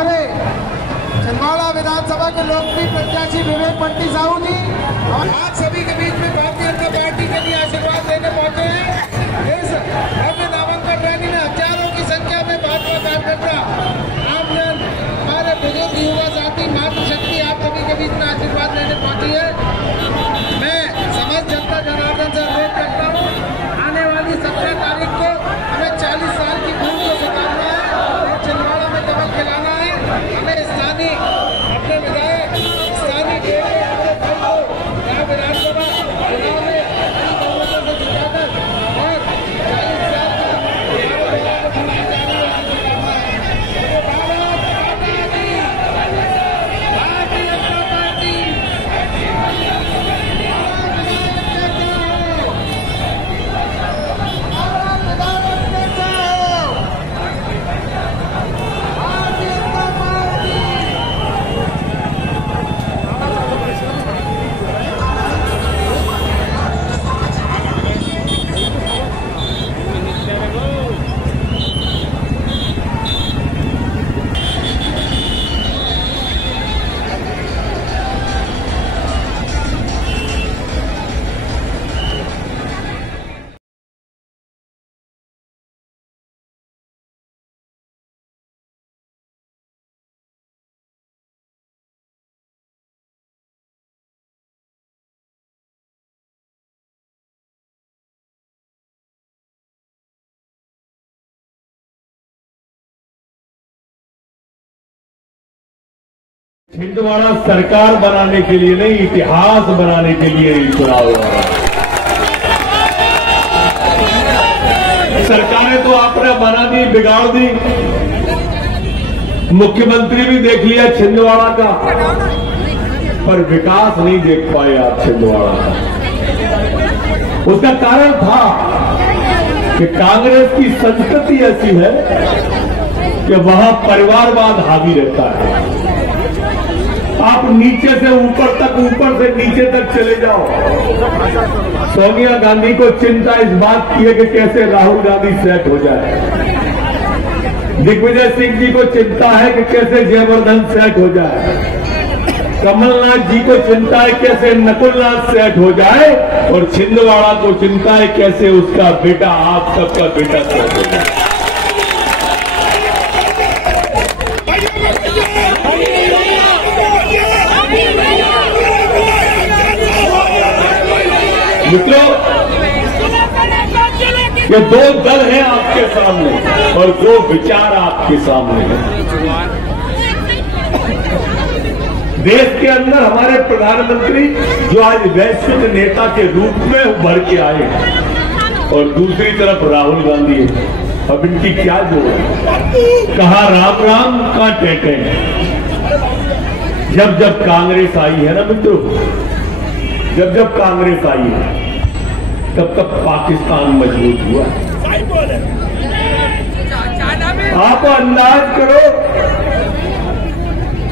हमारे छिंदवाड़ा विधानसभा के लोकप्रिय प्रत्याशी विवेक बंटी साहू जी आज सभी के बीच में भारतीय जनता पार्टी के लिए आशीर्वाद देने पहुंचे हैं। इस भव्य नामांकन रैली में हजारों की संख्या में भाजपा कार्यकर्ता, आमजन, हमारे बुजुर्ग, युवा साथी, मातृशक्ति आप सभी के बीच में आशीर्वाद लेने पहुंची है। मैं समस्त जनता जनार्दन से अनुरोध करता हूँ, आने वाली 17 तारीख को हमें 40 साल की भूल को सुधारना है और छिंदवाड़ा में कमल खिलाना है। हमें स्थानीय अपने विधायक, स्थानीय डेरे, अपने भाई को यहाँ विधानसभा चुनाव में अपनी बहुमतों से जिताकर और 40 साल का छिंदवाड़ा सरकार बनाने के लिए नहीं, इतिहास बनाने के लिए चुनाव हो रहा है। सरकारें तो आपने बना दी, बिगाड़ दी। मुख्यमंत्री भी देख लिया छिंदवाड़ा का, पर विकास नहीं देख पाए आप छिंदवाड़ा का। उसका कारण था कि कांग्रेस की संस्कृति ऐसी है कि वहां परिवारवाद हावी रहता है। आप नीचे से ऊपर तक, ऊपर से नीचे तक चले जाओ। सोनिया गांधी को चिंता इस बात की है कि कैसे राहुल गांधी सेट हो जाए। दिग्विजय सिंह जी को चिंता है कि कैसे जयवर्धन सेट हो जाए। कमलनाथ जी को चिंता है कैसे नकुलनाथ सेट हो जाए, और छिंदवाड़ा को चिंता है कैसे उसका बेटा, आप सबका बेटा सेट हो जाए। मित्रों, ये दो दल हैं आपके सामने और दो विचार आपके सामने हैं। देश के अंदर हमारे प्रधानमंत्री जो आज वैश्विक नेता के रूप में उभर के आए, और दूसरी तरफ राहुल गांधी है। अब इनकी क्या जोड़ है? कहा राम राम, कहां टेटे। जब जब कांग्रेस आई है ना मित्रों, जब जब कांग्रेस आई है तब तक पाकिस्तान मजबूत हुआ। आप अंदाज करो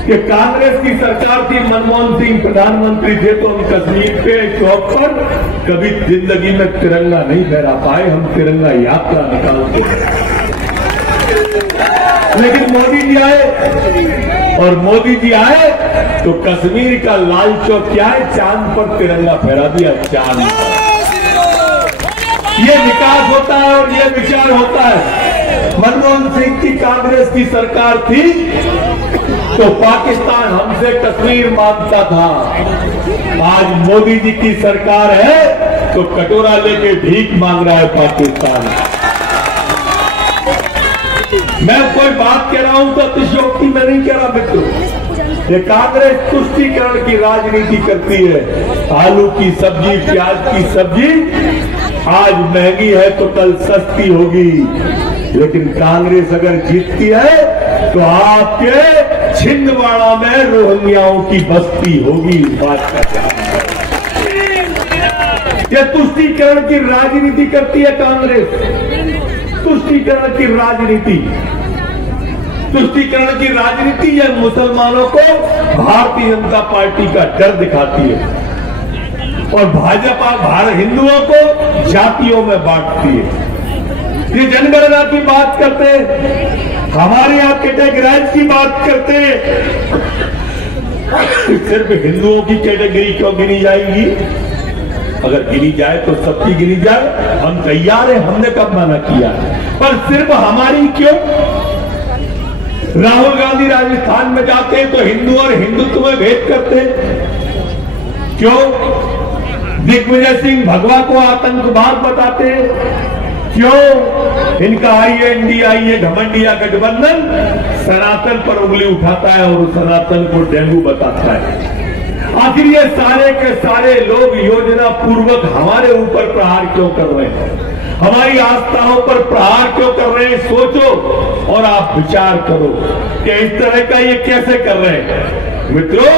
कि कांग्रेस की सरकार थी, मनमोहन सिंह प्रधानमंत्री थे, तो हम कश्मीर पे चौक पर कभी जिंदगी में तिरंगा नहीं फहरा पाए। हम तिरंगा यात्रा निकालते हैं। लेकिन मोदी जी आए, और मोदी जी आए तो कश्मीर का लाल चौक क्या है, चांद पर तिरंगा फहरा दिया। चांद ये विकास होता है और ये विचार होता है। मनमोहन सिंह की कांग्रेस की सरकार थी तो पाकिस्तान हमसे कश्मीर मांगता था। आज मोदी जी की सरकार है तो कटोरा लेके भीख मांग रहा है पाकिस्तान। मैं कोई बात कह रहा हूं तो अतिशयोक्ति में नहीं कह रहा मित्रों। ये कांग्रेस तुष्टीकरण की राजनीति करती है। आलू की सब्जी, प्याज की सब्जी आज महंगी है तो कल सस्ती होगी। लेकिन कांग्रेस अगर जीतती है तो आपके छिंदवाड़ा में रोहिंग्याओं की बस्ती होगी। इस बात का ध्यान है। यह तुष्टीकरण की राजनीति करती है कांग्रेस। तुष्टीकरण की राजनीति, तुष्टीकरण की राजनीति यह मुसलमानों को भारतीय जनता पार्टी का डर दिखाती है और भाजपा हिंदुओं को जातियों में बांटती है। ये जनगणना की बात करते, हमारे यहाँ कैटेगराइज की बात करते, सिर्फ हिंदुओं की कैटेगरी क्यों गिनी जाएगी? अगर गिनी जाए तो सबकी गिनी जाए, हम तैयार हैं, हमने कब मना किया, पर सिर्फ हमारी क्यों? राहुल गांधी राजस्थान में जाते तो हिंदू और हिंदुत्व में भेद करते, क्यों? दिग्विजय सिंह भगवा को आतंकवाद बताते, क्यों? इनका INDI ये घमंडिया गठबंधन सनातन पर उंगली उठाता है और सनातन को डेंगू बताता है। आखिर ये सारे के सारे लोग योजना पूर्वक हमारे ऊपर प्रहार क्यों कर रहे हैं? हमारी आस्थाओं पर प्रहार क्यों कर रहे हैं? सोचो और आप विचार करो कि इस तरह का ये कैसे कर रहे हैं। मित्रों,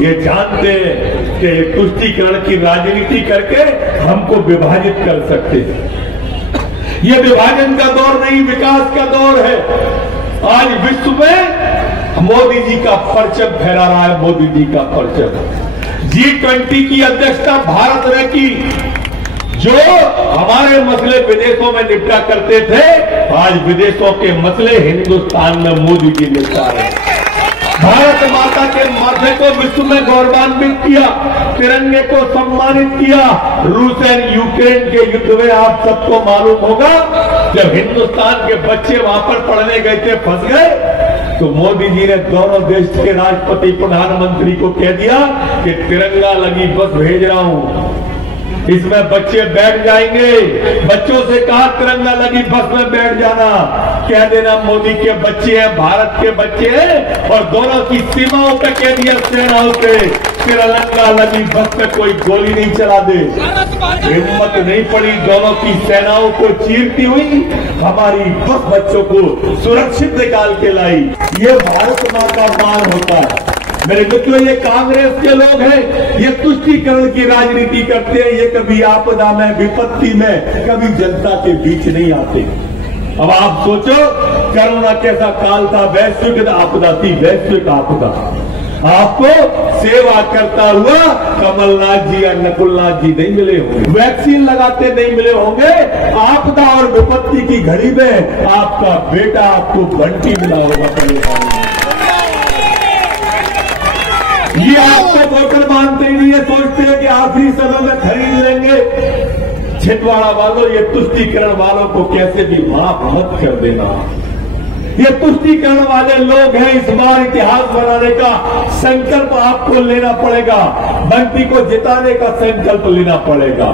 ये जानते हैं कि तुष्टीकरण की राजनीति करके हमको विभाजित कर सकते हैं। ये विभाजन का दौर नहीं, विकास का दौर है। आज विश्व में मोदी जी का परचम फहरा रहा है, मोदी जी का परचम। G20 की अध्यक्षता भारत ने की। जो हमारे मसले विदेशों में निपटा करते थे, आज विदेशों के मसले हिंदुस्तान में मोदी जी निपटा रहे हैं। भारत माता के माथे को विश्व में गौरवान्वित किया, तिरंगे को सम्मानित किया। रूस एंड यूक्रेन के युद्ध में आप सबको मालूम होगा, जब हिंदुस्तान के बच्चे वहां पर पढ़ने गए थे, फंस गए, तो मोदी जी ने दोनों देश के राष्ट्रपति प्रधानमंत्री को कह दिया कि तिरंगा लगी बस भेज रहा हूं, इसमें बच्चे बैठ जाएंगे। बच्चों से कहा तिरंगा लगी बस में बैठ जाना, कह देना मोदी के बच्चे हैं, भारत के बच्चे हैं, और दोनों की सीमाओं पे कह दिया सेनाओं पे तिरंगा लगी बस में कोई गोली नहीं चला दे। हिम्मत नहीं पड़ी, दोनों की सेनाओं को चीरती हुई हमारी बस बच्चों को सुरक्षित निकाल के लाई। ये भारत मां का मान होता है। मेरे मित्रों, ये कांग्रेस के लोग हैं, ये तुष्टीकरण की राजनीति करते हैं। ये कभी आपदा में, विपत्ति में, कभी जनता के बीच नहीं आते। अब आप सोचो, कोरोना कैसा काल था, वैश्विक आपदा थी, वैश्विक आपदा। आपको सेवा करता हुआ कमलनाथ जी या नकुलनाथ जी नहीं मिले होंगे, वैक्सीन लगाते नहीं मिले होंगे। आपदा और विपत्ति की घड़ी में आपका बेटा आपको बंटी मिला होगा। ये आपको वोटर मानते ही नहीं है, सोचते हैं कि आखिरी समय में खरीद लेंगे। छिंदवाड़ा वालों, ये तुष्टीकरण वालों को कैसे भी माफ मत कर देना। ये तुष्टीकरण वाले लोग हैं, इस बार इतिहास बनाने का संकल्प आपको लेना पड़ेगा, बंटी को जिताने का संकल्प लेना पड़ेगा,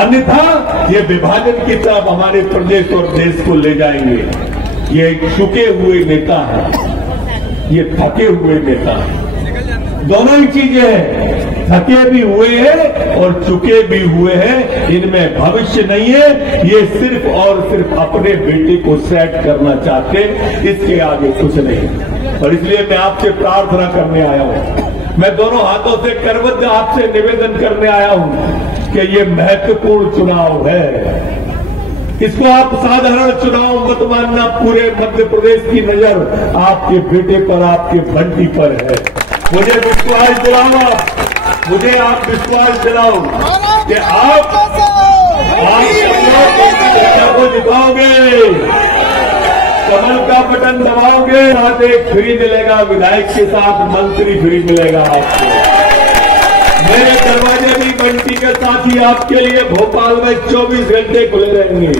अन्यथा ये विभाजन की तरफ हमारे प्रदेश और देश को ले जाएंगे। ये चुके हुए नेता है, ये थके हुए नेता है, दोनों ही चीजें हैं। थके भी हुए हैं और चुके भी हुए हैं, इनमें भविष्य नहीं है। ये सिर्फ और सिर्फ अपने बेटे को सेट करना चाहते, इसके आगे कुछ नहीं। और इसलिए मैं आपसे प्रार्थना करने आया हूं, मैं दोनों हाथों से करबद्ध आपसे निवेदन करने आया हूं कि ये महत्वपूर्ण चुनाव है। इसको आप साधारण चुनाव मत मानना। पूरे मध्य प्रदेश की नजर आपके बेटे पर, आपके बंटी पर है। मुझे विश्वास दिलाओ, मुझे आप विश्वास दिलाओ कि आप को जिताओगे, कमल का बटन दबाओगे, साथ एक फ्री मिलेगा, विधायक के साथ मंत्री फ्री मिलेगा आपको। मेरे दरवाजे भी बंटी के साथ ही आपके लिए भोपाल में 24 घंटे खुले रहेंगे।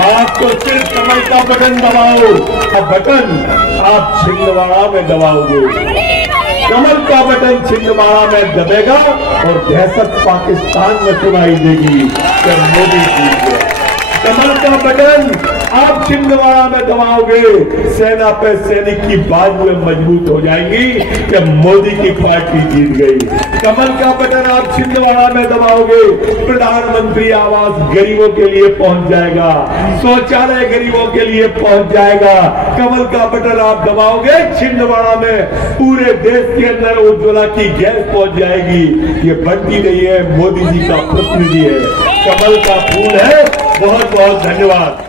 आपको सिर्फ कमल का बटन दबाओ, और बटन आप छिंदवाड़ा में दबाओगे। कमल का बटन छिंदवाड़ा में दबेगा और दहशत पाकिस्तान में सुनाई देगी कि मोदी जी। कमल का बटन आप छिंदवाड़ा में दबाओगे, सेना पे सैनिक की बाजुएं मजबूत हो जाएंगी कि मोदी की पार्टी जीत गई। कमल का बटन आप छिंदवाड़ा में दबाओगे, प्रधानमंत्री आवास गरीबों के लिए पहुंच जाएगा, शौचालय गरीबों के लिए पहुंच जाएगा। कमल का बटन आप दबाओगे, छिंदवाड़ा में पूरे देश के अंदर उज्ज्वला की गैस पहुंच जाएगी। ये बंटी नहीं है, मोदी जी का प्रतिनिधि है, कमल का फूल है। बहुत बहुत धन्यवाद।